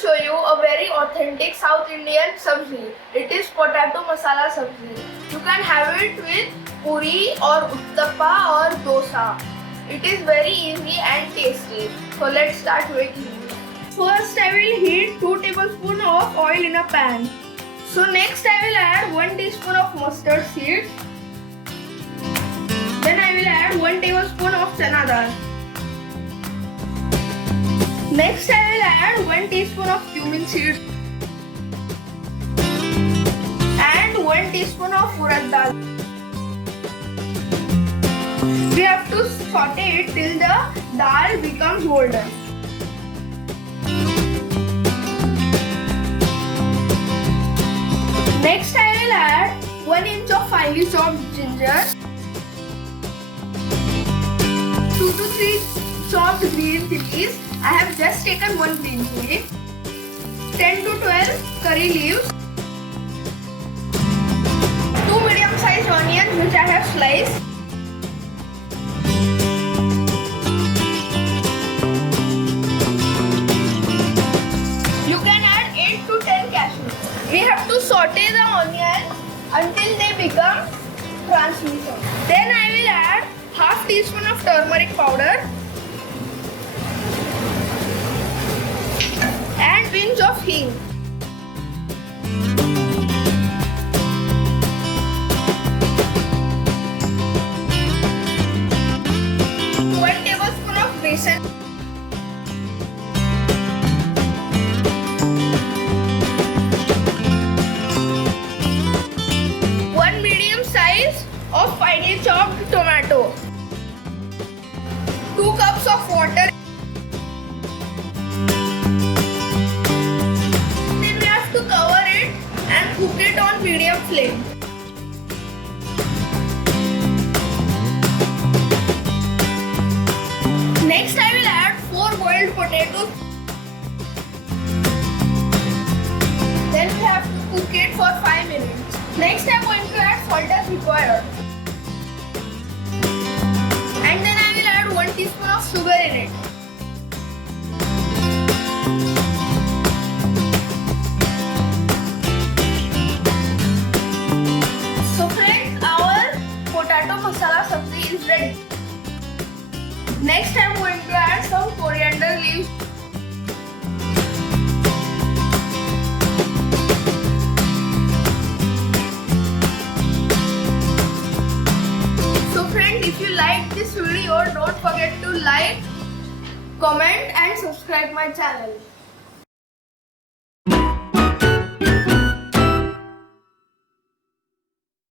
show you a very authentic South Indian sabji. It is potato masala sabji. You can have it with puri or uttappa or dosa. It is very easy and tasty. So let's start making it. First I will heat 2 tablespoons of oil in a pan. So next I will add 1 teaspoon of mustard seeds. Then I will add 1 tablespoon of chana dal. Next I will add 1 teaspoon of cumin seeds and 1 teaspoon of urad dal. We have to saute it till the dal becomes golden. Next I will add 1 inch of finely chopped ginger, 2 to 3 chopped green chilies. I have just taken 1 green chili, 10 to 12 curry leaves, 2 medium sized onions which I have sliced, you can add 8 to 10 cashews. We have to saute the onions until they become translucent. Then I will add half teaspoon of turmeric powder and pinch of hing. One tablespoon of besan. One medium size of finely chopped tomato. 2 cups of water. Cover it and cook it on medium flame. Next I will add 4 boiled potatoes. Then we have to cook it for 5 minutes. Next I am going to add salt as required. And then I will add 1 teaspoon of sugar in it. Masala sabji is ready. Next I am going to add some coriander leaves. So friends, if you like this video, don't forget to like, comment and subscribe my channel.